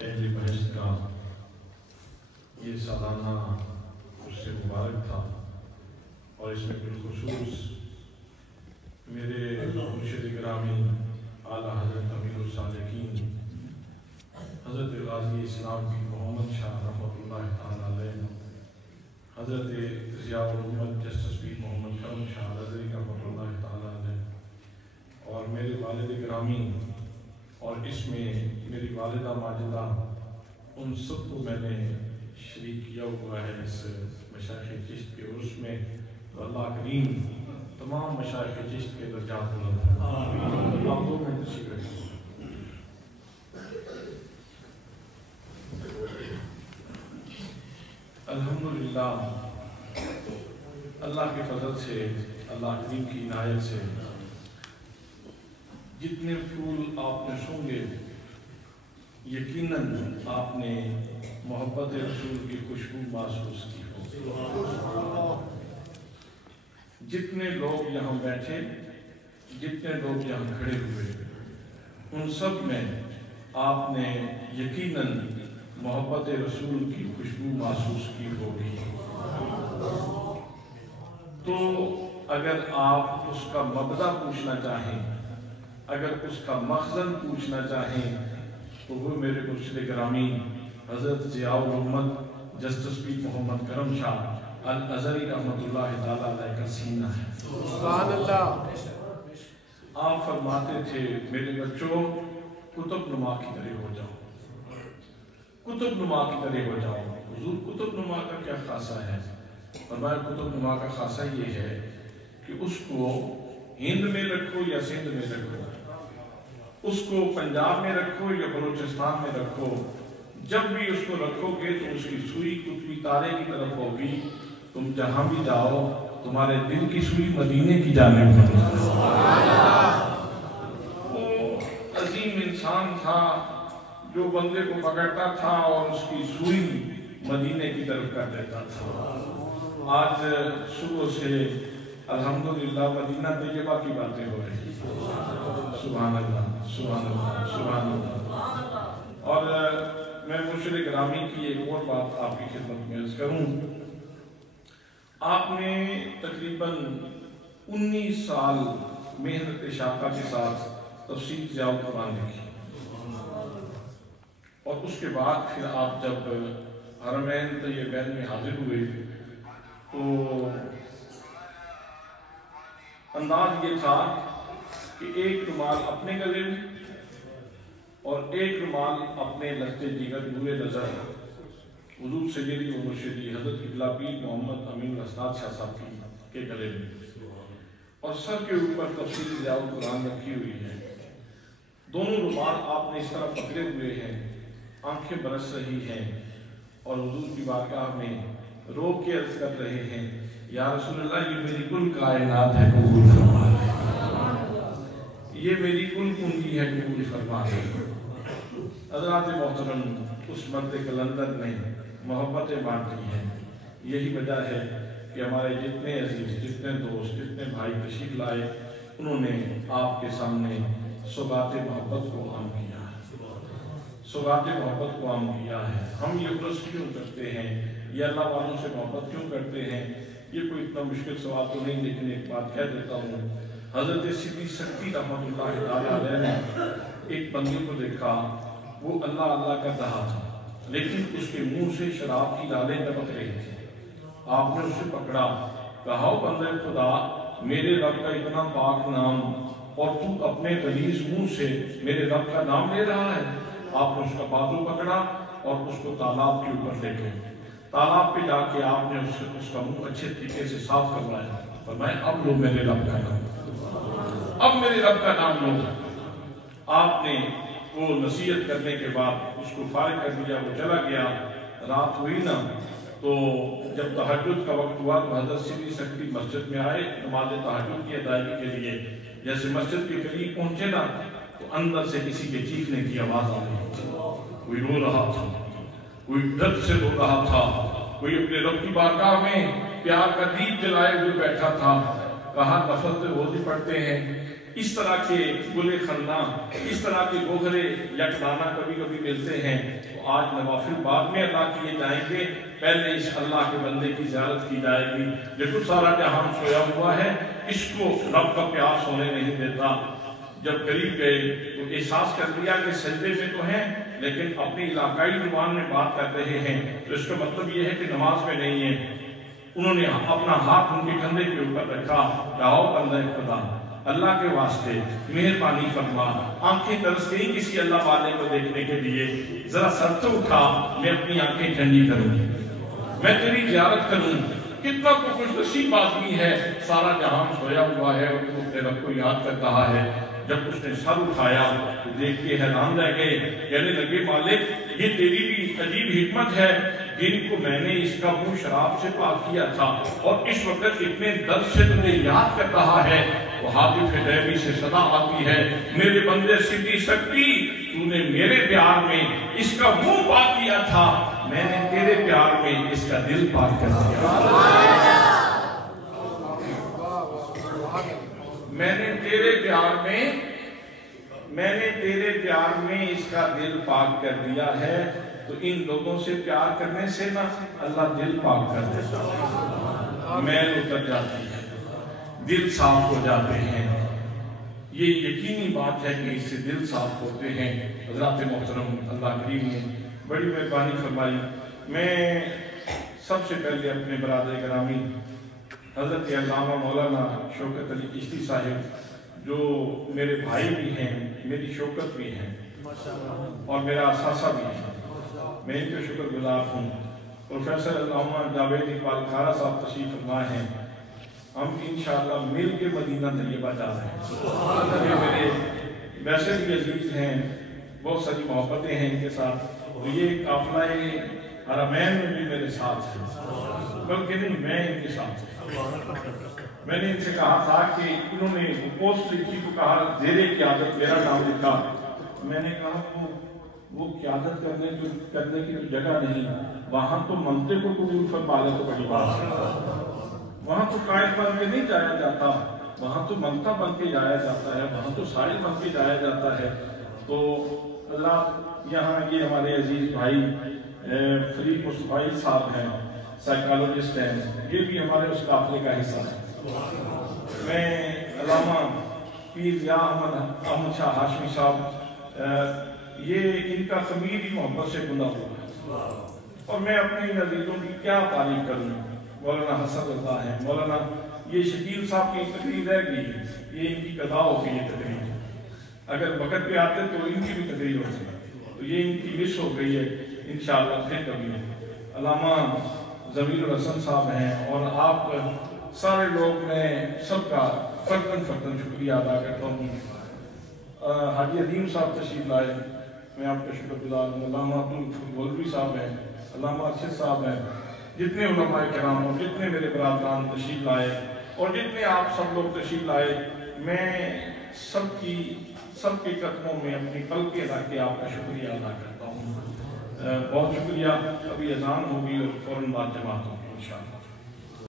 اہل بہشت کا یہ سالانہ عرس مبارک تھا، اور اس میں بالخصوص میرے مرشد گرامی اعلیٰ حضرت امیر الصالحین حضرت غازی اسلام کی محمد شاہ رحمۃ اللہ تعالیٰ علیہ، حضرت ضیاء الامت جسٹس پیر محمد کرم شاہ رضوی رحمۃ اللہ تعالیٰ علیہ، اور میرے والد گرامی اور اس میں میری والدہ ماجدہ، ان سب کو میں نے شریک کیا ہوا ہے اس مشائخ چشت کے عرس میں۔ تو اللہ کریم تمام مشائخ چشت کے درجات بلند فرمائے۔ آپ دو میں تشریف رکھیں۔ الحمدللہ اللہ کے فضل سے، اللہ کریم کی عنایت سے جتنے پھول آپ نے سونگے یقیناً آپ نے محبت رسول کی خوشبو محسوس کی ہو۔ جتنے لوگ یہاں بیٹھے، جتنے لوگ یہاں کھڑے ہوئے، ان سب میں آپ نے یقیناً محبت رسول کی خوشبو محسوس کی ہوگی۔ تو اگر آپ اس کا مبدأ پوچھنا چاہیں، اگر اس کا مخزن پوچھنا چاہیں، تو وہ میرے مرشد گرامی حضرت ضیاء الامت جسٹس پیر محمد کرم شاہ الازہری رحمۃ اللہ تعالیٰ علیہ کا سینہ ہے۔ سبحان اللہ۔ آپ فرماتے تھے میرے بچوں کتب نما کی طرح ہو جاؤ، کتب نما کی طرح ہو جاؤ۔ حضور کتب نما کا کیا خاصہ ہے؟ فرمایا کتب نما کا خاصہ یہ ہے کہ اس کو ہند میں رکھو یا سندھ میں رکھو، اس کو پنجاب میں رکھو یا بلوچستان میں رکھو، جب بھی اس کو رکھو گے تو اس کی سوئی قطبی تارے کی طرف ہوگی۔ تم جہاں بھی جاؤ تمہارے دل کی سوئی مدینے کی جانب ہوگی۔ وہ عظیم انسان تھا جو بندے کو پکڑتا تھا اور اس کی سوئی مدینے کی طرف کر دیتا تھا۔ آج صبح سے الحمدللہ مدینہ طیبہ کی باتیں ہو رہی ہیں۔ سبحان اللہ، سبحان اللہ، سبحان اللہ۔ اور میں مرشد گرامی کی ایک اور بات آپ کی خدمت میں عرض کروں۔ آپ نے تقریباً 19 سال محنت شاقہ کے ساتھ تفسیر ضیاء القرآن لکھی، اور اس کے بعد پھر آپ جب حرمین طیبین میں حاضر ہوئے تو انداز یہ تھا کہ ایک رومال اپنے گلے میں اور ایک رومال اپنے لخت جگر نور نظر حضور سیدی و مرشدی حضرت قبلہ پیر محمد امین الاسناد شاہ صاحب کے گلے میں، اور سر کے اوپر تفسیر ضیاء القرآن رکھی ہوئی ہے۔ دونوں رومال آپ نے اس طرح پکڑے ہوئے ہیں، آنکھیں برس رہی ہیں، اور حضور کی بارگاہ میں رو کے عرض کر رہے ہیں یا رسول اللہ یہ میری کل کائنات ہے، قبول فرما لے، یہ میری کل کنجی ہے، قبول فرما لے۔ حضرات محترم، اس مرد کلندر نے محبتیں بانٹی ہیں۔ یہی وجہ ہے کہ ہمارے جتنے عزیز، جتنے دوست، جتنے بھائی تشریف لائے، انہوں نے آپ کے سامنے سوغات محبت کو عام کیا ہے، سوغات محبت کو عام کیا ہے۔ ہم یہ عرس کیوں کرتے ہیں، یہ اللہ والوں سے محبت کیوں کرتے ہیں؟ یہ کوئی اتنا مشکل سوال تو نہیں، لیکن ایک بات کہہ دیتا ہوں۔ حضرت سیدی سکتی رحمۃ اللہ تعالیٰ علیہ نے ایک بندے کو دیکھا، وہ اللہ اللہ کر رہا تھا، لیکن اس کے منہ سے شراب کی لالیں ٹپک رہی تھی۔ آپ نے اسے پکڑا، کہا بندے خدا، میرے رب کا اتنا پاک نام اور تو اپنے غلیظ منہ سے میرے رب کا نام لے رہا ہے۔ آپ نے اس کا بازو پکڑا اور اس کو تالاب کے اوپر لے گئے۔ تالاب پہ جا کے آپ نے اس کا منہ اچھے طریقے سے صاف کروایا، فرمایا اب لو میرے رب کا نام، اب میرے رب کا نام لو۔ آپ نے وہ نصیحت کرنے کے بعد اس کو فارغ کر دیا، وہ چلا گیا۔ رات ہوئی نا، تو جب تہجد کا وقت ہوا تو حضرت سیدی سکتی مسجد میں آئے نماز تہجد کی ادائیگی کے لیے۔ جیسے مسجد کے قریب پہنچے نا تو اندر سے کسی کے چیخنے کی آواز آ رہی تھی، کوئی رو رہا تھا، کوئی درد سے رو رہا تھا، کوئی اپنے رب کی بارگاہ میں پیار کا دیپ جلائے ہوئے بیٹھا تھا۔ کہا نفل روزے پڑھتے ہیں، اس طرح کے گلے خنداں، اس طرح کے گوہرے یکدانہ کبھی کبھی ملتے ہیں، تو آج نوافل بعد میں ادا کیے جائیں گے، پہلے اس اللہ کے بندے کی زیارت کی جائے گی۔ دیکھو سارا جہان سویا ہوا ہے، اس کو رب کا پیار سونے نہیں دیتا۔ جب قریب گئے تو احساس کر لیا کہ سجدے میں تو ہیں لیکن اپنی علاقائی زبان میں بات کر رہے ہیں، تو اس کا مطلب یہ ہے کہ نماز میں نہیں ہے۔ انہوں نے اپنا ہاتھ ان کے کندھے کے اوپر رکھا، کہا بندہ خدا اللہ کے واسطے مہربانی فرما، آنکھیں ترس گئی کسی اللہ والے کو دیکھنے کے لیے، ذرا سر تو اٹھا، میں اپنی آنکھیں ٹھنڈی کروں، میں تیری زیارت کروں۔ کتنا تو خوش نصیب آدمی ہے، سارا جہان سویا ہوا ہے اور وہ اپنے رب کو یاد کر رہا ہے۔ جب اس نے سر اٹھایا تو دیکھ کے حیران رہ گئے، کہنے لگے مالک یہ تیری بھی عجیب حکمت ہے، جن کو میں نے اس کا منہ شراب سے پاک کیا تھا اور اس وقت اتنے درد سے تمہیں یاد کر رہا ہے۔ وہ حاطف غیبی سے صدا آتی ہے، میرے بندے سدھی سکتی، تو نے میرے پیار میں اس کا منہ پاک کیا تھا، میں نے تیرے پیار میں اس کا دل پاک کر دیا۔ میں نے تیرے پیار میں اس کا دل پاک کر دیا ہے۔ تو ان لوگوں سے پیار کرنے سے نہ اللہ دل پاک کر دیتا ہے، میل اتر جاتی ہے، دل صاف ہو جاتے ہیں۔ یہ یقینی بات ہے کہ اس سے دل صاف ہوتے ہیں۔ حضرات محترم، اللہ کریم نے بڑی مہربانی فرمائی۔ میں سب سے پہلے اپنے برادر گرامی حضرت علامہ مولانا شوکت علی چشتی صاحب، جو میرے بھائی بھی ہیں، میری شوکت بھی ہیں اور میرا اساسہ بھی ہے، میں ان کے شکر گزار ہوں۔ پروفیسر علامہ جاوید اقبال کھارا صاحب تشریف فرما ہیں، ہم انشاءاللہ مل کے مدینہ طیبہ جا رہے ہیں۔ یہ میرے ویسے بھی عزیز ہیں، بہت ساری محبتیں ہیں ان کے ساتھ، تو یہ قافلہ حرمین میں بھی میرے ساتھ ہیں، بلکہ نہیں میں ان کے ساتھ ہوں۔ میں نے ان سے کہا تھا کہ انہوں نے پوسٹ لکھی تو کہا زیر قیادت میرا نام لکھا، میں نے کہا وہ قیادت کرنے کی جگہ نہیں، وہاں تو منطق کو قبول فرما لے تو بڑی بات ہے، وہاں تو قائد بن کے نہیں جایا جاتا، وہاں تو منتا بن کے جایا جاتا ہے، وہاں تو سائل بن کے جایا جاتا ہے۔ تو اللہ یہاں یہ ہمارے عزیز بھائی فرید مصطفی صاحب ہیں، سائیکالوجسٹ ہیں، یہ بھی ہمارے اس قافلے کا حصہ ہے۔ میں علامہ پیر ضیاء احمد شاہ ہاشمی صاحب، یہ ان کا خمیر ہی محبت سے گندا ہوا ہے، اور میں اپنے عزیزوں کی کیا تعریف کروں۔ مولانا حسن اللہ ہے، مولانا یہ شکیل صاحب کی تقریر رہ گئی، یہ ان کی قضا ہو گئی یہ تقریر، اگر وقت پہ آتے تو ان کی بھی تقریر ہوتی، تو یہ ان کی مس ہو گئی ہے، انشاءاللہ پھر کبھی۔ علامہ ضمیر الحسن صاحب ہیں، اور آپ سارے لوگ، میں سب کا فرداً شکریہ ادا کرتا ہوں۔ حاجی عظیم صاحب تشریف لائے، میں آپ کا شکر گزار ہوں۔ علامہ عبدالغفور صاحب ہیں، علامہ ارشد صاحب ہیں، جتنے علماء کرام ہوں، جتنے میرے برادران تشریف لائے اور جتنے آپ سب لوگ تشریف لائے، میں سب کے قدموں میں اپنی پلکیں رکھ کے آپ کا شکریہ ادا کرتا ہوں۔ بہت شکریہ۔ ابھی اذان ہوگی اور فوراً بعد جماعت ہوگی انشاءاللہ۔